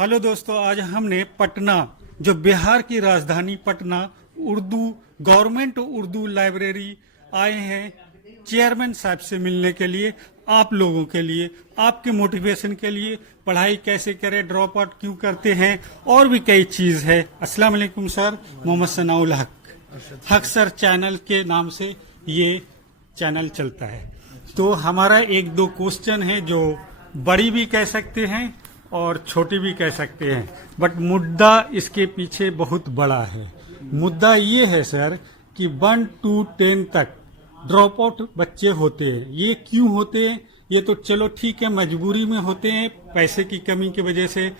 Hello दोस्तों, आज हमने पटना, जो बिहार की राजधानी पटना, उर्दू गवर्नमेंट उर्दू लाइब्रेरी आए हैं चेयरमैन साहब से मिलने के लिए। आप लोगों के लिए, आपके मोटिवेशन के लिए, पढ़ाई कैसे करें, ड्रॉप आउट क्यों करते हैं, और भी कई चीज है। अस्सलाम वालेकुम सर। मोहम्मद सनाउल हक सर चैनल के नाम से ये चैनल चलता है। तो हमारा एक दो क्वेश्चन है जो बड़ी भी कह सकते हैं और छोटी भी कह सकते हैं, बट मुद्दा इसके पीछे बहुत बड़ा है। मुद्दा ये है सर कि 1 to 10 तक ड्रॉप आउट बच्चे होते हैं। ये क्यों होते हैं? ये तो चलो ठीक है, मजबूरी में होते हैं, पैसे की कमी की वजह से,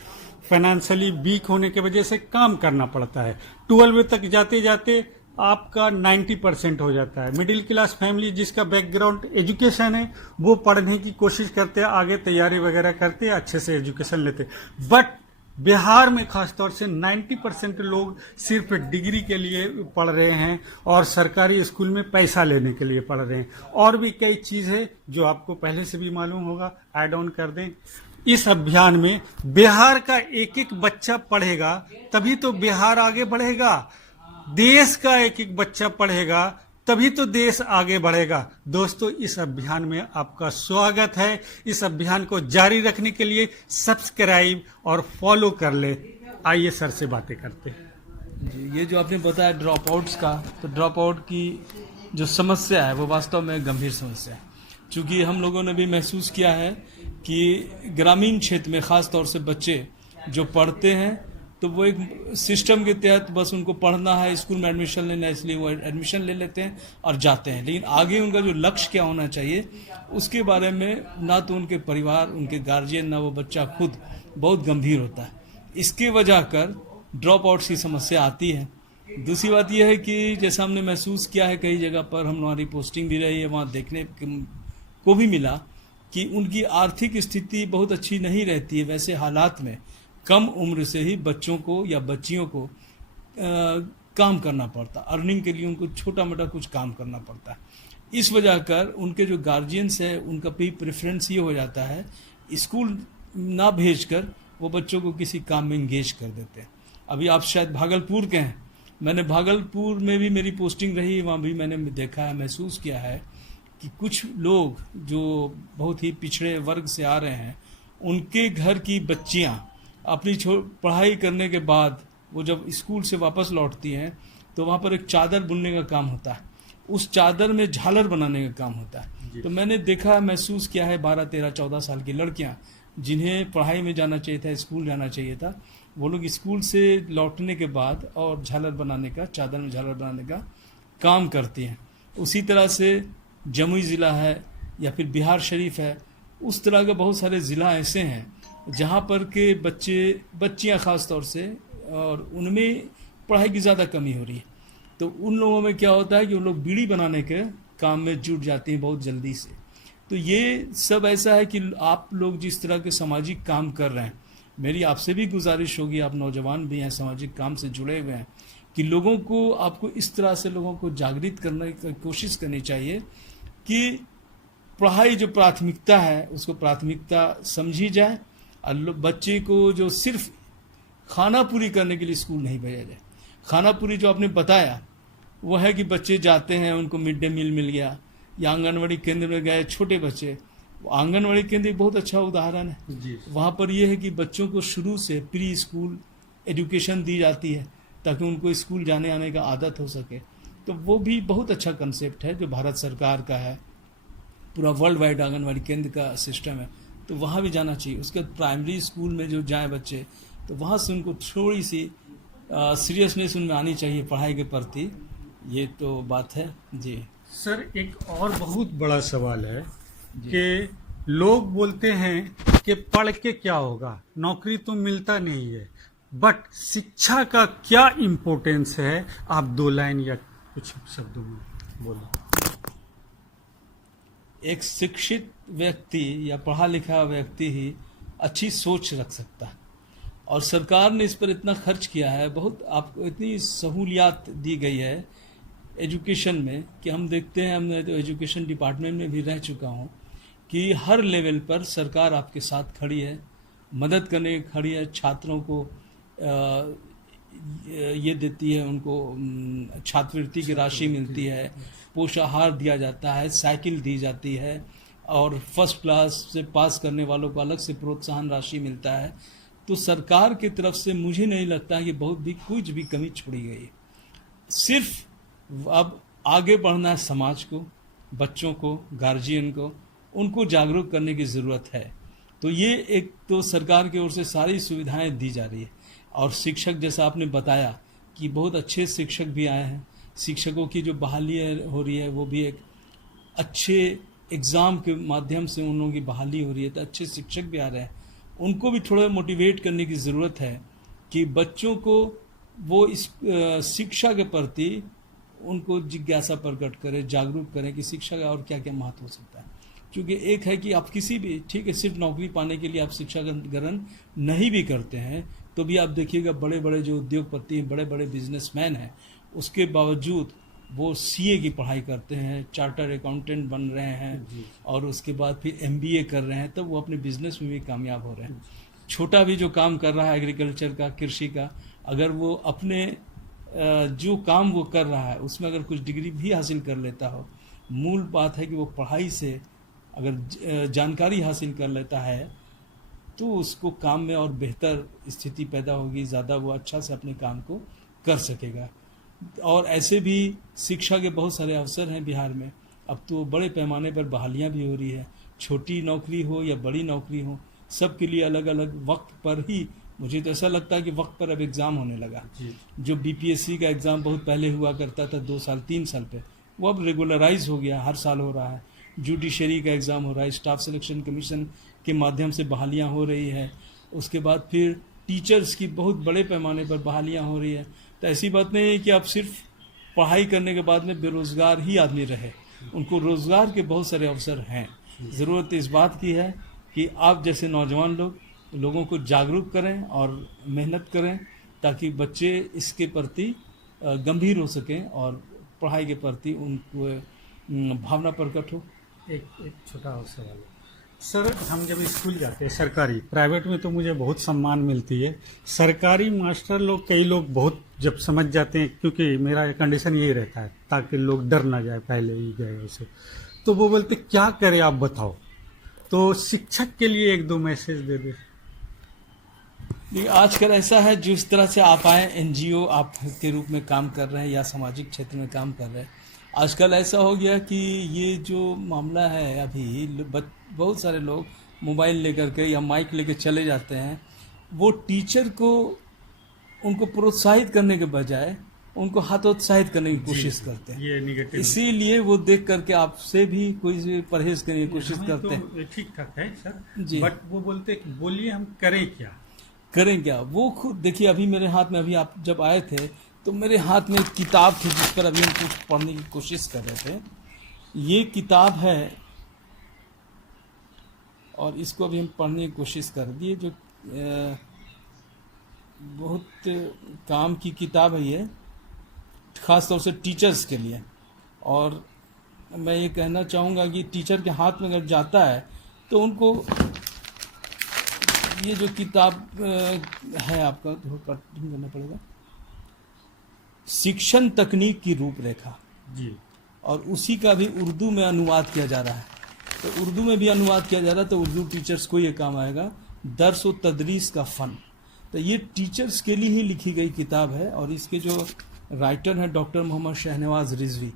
फाइनेंशियली वीक होने की वजह से काम करना पड़ता है। 12 तक जाते जाते आपका 90% हो जाता है। मिडिल क्लास फैमिली जिसका बैकग्राउंड एजुकेशन है, वो पढ़ने की कोशिश करते हैं, आगे तैयारी वगैरह करते हैं, अच्छे से एजुकेशन लेते हैं। बट बिहार में खासतौर से 90% लोग सिर्फ डिग्री के लिए पढ़ रहे हैं और सरकारी स्कूल में पैसा लेने के लिए पढ़ रहे हैं। और भी कई चीज है जो आपको पहले से भी मालूम होगा, ऐड ऑन कर दें। इस अभियान में बिहार का एक एक बच्चा पढ़ेगा तभी तो बिहार आगे बढ़ेगा। देश का एक एक बच्चा पढ़ेगा तभी तो देश आगे बढ़ेगा। दोस्तों, इस अभियान में आपका स्वागत है। इस अभियान को जारी रखने के लिए सब्सक्राइब और फॉलो कर ले। आइए सर से बातें करते हैं। जी, ये जो आपने बताया ड्रॉप आउट्स का, तो ड्रॉप आउट की जो समस्या है वो वास्तव में गंभीर समस्या है। चूँकि हम लोगों ने भी महसूस किया है कि ग्रामीण क्षेत्र में ख़ास तौर से बच्चे जो पढ़ते हैं तो वो एक सिस्टम के तहत बस उनको पढ़ना है, स्कूल में एडमिशन लेना है, इसलिए वो एडमिशन ले लेते हैं और जाते हैं। लेकिन आगे उनका जो लक्ष्य क्या होना चाहिए उसके बारे में ना तो उनके परिवार, उनके गार्जियन, ना वो बच्चा खुद बहुत गंभीर होता है। इसके वजह कर ड्रॉप आउट्स की समस्या आती है। दूसरी बात यह है कि जैसा हमने महसूस किया है, कई जगह पर हमारी पोस्टिंग भी रही है, वहाँ देखने को भी मिला कि उनकी आर्थिक स्थिति बहुत अच्छी नहीं रहती है। वैसे हालात में कम उम्र से ही बच्चों को या बच्चियों को काम करना पड़ता, अर्निंग के लिए उनको छोटा मोटा कुछ काम करना पड़ता है। इस वजह कर उनके जो गार्जियंस है उनका भी प्रेफरेंस ये हो जाता है, स्कूल ना भेजकर वो बच्चों को किसी काम में इंगेज कर देते हैं। अभी आप शायद भागलपुर के हैं, मैंने भागलपुर में भी मेरी पोस्टिंग रही, वहाँ भी मैंने देखा है, महसूस किया है कि कुछ लोग जो बहुत ही पिछड़े वर्ग से आ रहे हैं, उनके घर की बच्चियाँ अपनी पढ़ाई करने के बाद वो जब स्कूल से वापस लौटती हैं तो वहाँ पर एक चादर बुनने का काम होता है, उस चादर में झालर बनाने का काम होता है। तो मैंने देखा, महसूस किया है, 12, 13, 14 साल की लड़कियाँ जिन्हें पढ़ाई में जाना चाहिए था, स्कूल जाना चाहिए था, वो लोग स्कूल से लौटने के बाद और झालर बनाने का, चादर में झालर बनाने का काम करती हैं। उसी तरह से जमुई ज़िला है या फिर बिहार शरीफ है, उस तरह के बहुत सारे ज़िला ऐसे हैं जहाँ पर के बच्चियाँ ख़ास तौर से, और उनमें पढ़ाई की ज़्यादा कमी हो रही है। तो उन लोगों में क्या होता है कि उन लोग बीड़ी बनाने के काम में जुट जाते हैं बहुत जल्दी से। तो ये सब ऐसा है कि आप लोग जिस तरह के सामाजिक काम कर रहे हैं, मेरी आपसे भी गुजारिश होगी, आप नौजवान भी हैं, सामाजिक काम से जुड़े हुए हैं, कि लोगों को, आपको इस तरह से लोगों को जागृत करने की कोशिश करनी चाहिए कि पढ़ाई जो प्राथमिकता है उसको प्राथमिकता समझी जाए, और बच्चे को जो सिर्फ खाना पूरी करने के लिए स्कूल नहीं भेजा जाए। खाना पूरी जो आपने बताया वो है कि बच्चे जाते हैं, उनको मिड डे मील मिल गया, या आंगनवाड़ी केंद्र में गए छोटे बच्चे, आंगनवाड़ी केंद्र एक बहुत अच्छा उदाहरण है। वहाँ पर यह है कि बच्चों को शुरू से प्री स्कूल एजुकेशन दी जाती है ताकि उनको स्कूल जाने आने का आदत हो सके। तो वो भी बहुत अच्छा कंसेप्ट है जो भारत सरकार का है, पूरा वर्ल्ड वाइड आंगनवाड़ी केंद्र का सिस्टम है, तो वहाँ भी जाना चाहिए। उसके बाद प्राइमरी स्कूल में जो जाए बच्चे, तो वहाँ से उनको थोड़ी सी सीरियसनेस उनमें आनी चाहिए पढ़ाई के प्रति। ये तो बात है जी। सर, एक और बहुत बड़ा सवाल है कि लोग बोलते हैं कि पढ़ के क्या होगा, नौकरी तो मिलता नहीं है, बट शिक्षा का क्या इम्पोर्टेंस है? आप 2 लाइन या कुछ शब्दों में बोलो। एक शिक्षित व्यक्ति या पढ़ा लिखा व्यक्ति ही अच्छी सोच रख सकता है, और सरकार ने इस पर इतना खर्च किया है, बहुत आपको इतनी सहूलियात दी गई है एजुकेशन में कि हम देखते हैं, हमने तो एजुकेशन डिपार्टमेंट में भी रह चुका हूँ, कि हर लेवल पर सरकार आपके साथ खड़ी है, मदद करने के खड़ी है। छात्रों को ये देती है, उनको छात्रवृत्ति की राशि मिलती है, पोषाहार दिया जाता है, साइकिल दी जाती है, और फर्स्ट क्लास से पास करने वालों को अलग से प्रोत्साहन राशि मिलता है। तो सरकार की तरफ से मुझे नहीं लगता है कि बहुत भी कुछ भी कमी छोड़ी गई है। सिर्फ अब आगे बढ़ना है समाज को, बच्चों को, गार्जियन को, उनको जागरूक करने की ज़रूरत है। तो ये एक तो सरकार की ओर से सारी सुविधाएं दी जा रही है। और शिक्षक, जैसा आपने बताया कि बहुत अच्छे शिक्षक भी आए हैं, शिक्षकों की जो बहाली हो रही है वो भी एक अच्छे एग्ज़ाम के माध्यम से उन लोगों की बहाली हो रही है, तो अच्छे शिक्षक भी आ रहे हैं। उनको भी थोड़ा मोटिवेट करने की ज़रूरत है कि बच्चों को वो इस शिक्षा के प्रति उनको जिज्ञासा प्रकट करें, जागरूक करें कि शिक्षा का और क्या क्या महत्व हो सकता है। क्योंकि एक है कि आप किसी भी, ठीक है, सिर्फ नौकरी पाने के लिए आप शिक्षा ग्रहण नहीं भी करते हैं तो भी आप देखिएगा बड़े बड़े जो उद्योगपति हैं, बड़े बड़े बिजनेसमैन हैं, उसके बावजूद वो सीए की पढ़ाई करते हैं, चार्टर्ड अकाउंटेंट बन रहे हैं, और उसके बाद फिर एमबीए कर रहे हैं, तब वो अपने बिजनेस में भी कामयाब हो रहे हैं। छोटा भी जो काम कर रहा है एग्रीकल्चर का, कृषि का, अगर वो अपने जो काम वो कर रहा है उसमें अगर कुछ डिग्री भी हासिल कर लेता हो, मूल बात है कि वो पढ़ाई से अगर जानकारी हासिल कर लेता है तो उसको काम में और बेहतर स्थिति पैदा होगी, ज़्यादा वो अच्छा से अपने काम को कर सकेगा। और ऐसे भी शिक्षा के बहुत सारे अवसर हैं बिहार में। अब तो बड़े पैमाने पर बहालियां भी हो रही है, छोटी नौकरी हो या बड़ी नौकरी हो, सबके लिए अलग अलग वक्त पर ही, मुझे तो ऐसा लगता है कि वक्त पर अब एग्ज़ाम होने लगा। जो बीपीएससी का एग्ज़ाम बहुत पहले हुआ करता था 2 साल 3 साल पे, वो अब रेगुलराइज हो गया, हर साल हो रहा है। जुडिशरी का एग्ज़ाम हो रहा है, स्टाफ सिलेक्शन कमीशन के माध्यम से बहालियां हो रही है। उसके बाद फिर टीचर्स की बहुत बड़े पैमाने पर बहालियां हो रही है। तो ऐसी बात नहीं है कि आप सिर्फ पढ़ाई करने के बाद में बेरोज़गार ही आदमी रहे, उनको रोज़गार के बहुत सारे अवसर हैं। ज़रूरत इस बात की है कि आप जैसे नौजवान लोगों को जागरूक करें और मेहनत करें, ताकि बच्चे इसके प्रति गंभीर हो सकें और पढ़ाई के प्रति उनको भावना प्रकट हो। एक छोटा और सवाल है सर, हम जब स्कूल जाते हैं सरकारी, प्राइवेट में तो मुझे बहुत सम्मान मिलती है, सरकारी मास्टर लोग, कई लोग बहुत जब समझ जाते हैं, क्योंकि मेरा कंडीशन यही रहता है ताकि लोग डर ना जाए पहले ही गए उसे, तो वो बोलते क्या करें आप बताओ। तो शिक्षक के लिए 1-2 मैसेज दे दे। आजकल ऐसा है, जिस तरह से आप आए एनजीओ आप के रूप में काम कर रहे हैं या सामाजिक क्षेत्र में काम कर रहे हैं, आजकल ऐसा हो गया कि ये जो मामला है, अभी बहुत सारे लोग मोबाइल लेकर के या माइक लेकर चले जाते हैं। वो टीचर को, उनको प्रोत्साहित करने के बजाय उनको हतोत्साहित करने की कोशिश करते हैं। ये निगेटिव, इसीलिए वो देख करके आपसे भी कोई परहेज करने की कोशिश करते हैं। तो ठीक ठाक है सर जी, बट वो बोलते बोलिए हम करें क्या। वो खुद देखिए, अभी मेरे हाथ में, अभी आप जब आए थे तो मेरे हाथ में एक किताब थी जिस पर अभी हम कुछ पढ़ने की कोशिश कर रहे थे। ये किताब है और इसको अभी हम पढ़ने की कोशिश कर दिए, जो बहुत काम की किताब है ये, ख़ास तौर से टीचर्स के लिए। और मैं ये कहना चाहूँगा कि टीचर के हाथ में अगर जाता है तो उनको ये जो किताब है, आपका थोड़ा कटिंग करना पड़ेगा, शिक्षण तकनीक की रूपरेखा जी, और उसी का भी उर्दू में अनुवाद किया जा रहा है। तो उर्दू में भी अनुवाद किया जा रहा है, तो उर्दू टीचर्स को ये काम आएगा, दर्स व तदरीस का फ़न। तो ये टीचर्स के लिए ही लिखी गई किताब है। और इसके जो राइटर हैं डॉक्टर मोहम्मद शहनवाज रिजवी,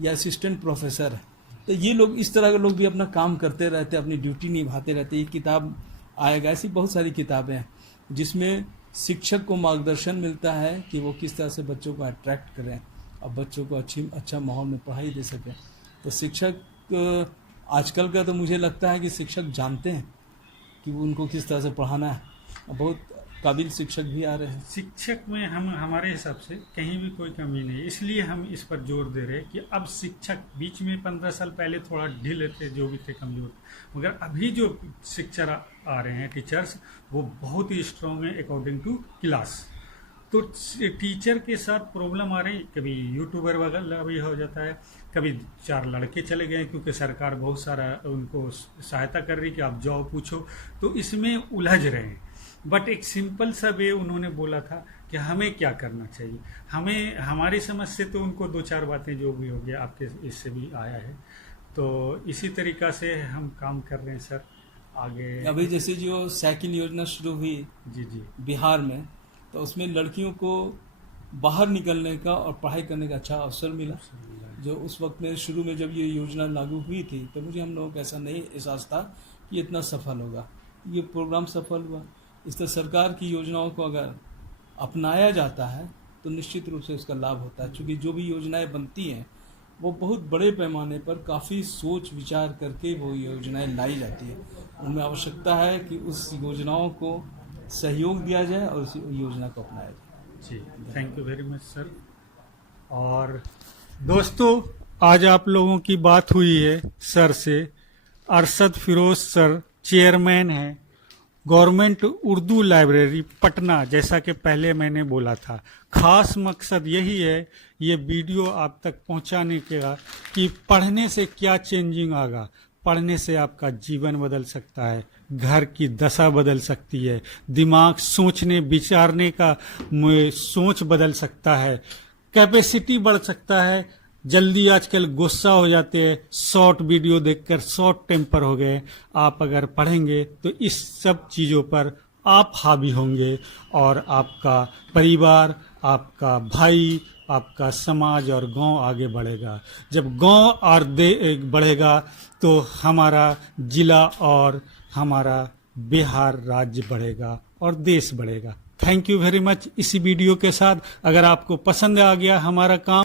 या असिस्टेंट प्रोफेसर है। तो ये लोग, इस तरह के लोग भी अपना काम करते रहते हैं, अपनी ड्यूटी निभाते रहते हैं। ये किताब आएगा, ऐसी बहुत सारी किताबें हैं जिसमें शिक्षक को मार्गदर्शन मिलता है कि वो किस तरह से बच्चों को अट्रैक्ट करें और बच्चों को अच्छा माहौल में पढ़ाई दे सकें। तो शिक्षक आजकल का, तो मुझे लगता है कि शिक्षक जानते हैं कि वो उनको किस तरह से पढ़ाना है। बहुत काबिल शिक्षक भी आ रहे हैं। शिक्षक में हम, हमारे हिसाब से कहीं भी कोई कमी नहीं, इसलिए हम इस पर जोर दे रहे हैं कि अब शिक्षक, बीच में 15 साल पहले थोड़ा ढीले थे, जो भी थे कमजोर, मगर अभी जो शिक्षक आ रहे हैं टीचर्स, वो बहुत ही स्ट्रॉन्ग है अकॉर्डिंग टू क्लास। तो टीचर के साथ प्रॉब्लम आ रही, कभी यूट्यूबर वगैरह भी हो जाता है, कभी 4 लड़के चले गए क्योंकि सरकार बहुत सारा उनको सहायता कर रही कि आप जॉब पूछो, तो इसमें उलझ रहे हैं। बट एक सिंपल सा वे उन्होंने बोला था कि हमें क्या करना चाहिए, हमें हमारी समझ से तो उनको 2-4 बातें जो भी हो गया आपके इससे भी आया है, तो इसी तरीका से हम काम कर रहे हैं सर आगे। अभी जैसे जो साइकिल योजना शुरू हुई जी जी बिहार में, तो उसमें लड़कियों को बाहर निकलने का और पढ़ाई करने का अच्छा अवसर मिला। जो उस वक्त में शुरू में जब ये योजना लागू हुई थी, तो मुझे हम लोगों को ऐसा नहीं एहसास था कि इतना सफल होगा। ये प्रोग्राम सफल हुआ। इस तरह सरकार की योजनाओं को अगर अपनाया जाता है तो निश्चित रूप से उसका लाभ होता है, क्योंकि जो भी योजनाएं बनती हैं वो बहुत बड़े पैमाने पर काफ़ी सोच विचार करके वो योजनाएं लाई जाती है। उनमें आवश्यकता है कि उस योजनाओं को सहयोग दिया जाए और उस योजना को अपनाया जाए। जी, thank you very much sir. और दोस्तों, आज आप लोगों की बात हुई है सर से। अरशद फिरोज सर चेयरमैन हैं गवर्नमेंट उर्दू लाइब्रेरी पटना। जैसा कि पहले मैंने बोला था, खास मकसद यही है ये वीडियो आप तक पहुंचाने का कि पढ़ने से क्या चेंजिंग आएगा। पढ़ने से आपका जीवन बदल सकता है, घर की दशा बदल सकती है, दिमाग सोचने विचारने का सोच बदल सकता है, कैपेसिटी बढ़ सकता है। जल्दी आजकल गुस्सा हो जाते हैं, शॉर्ट वीडियो देखकर शॉर्ट टेम्पर हो गए। आप अगर पढ़ेंगे तो इस सब चीज़ों पर आप हावी होंगे और आपका परिवार, आपका भाई, आपका समाज और गांव आगे बढ़ेगा। जब गांव और बढ़ेगा तो हमारा जिला और हमारा बिहार राज्य बढ़ेगा और देश बढ़ेगा। Thank you very much. इसी वीडियो के साथ अगर आपको पसंद आ गया हमारा काम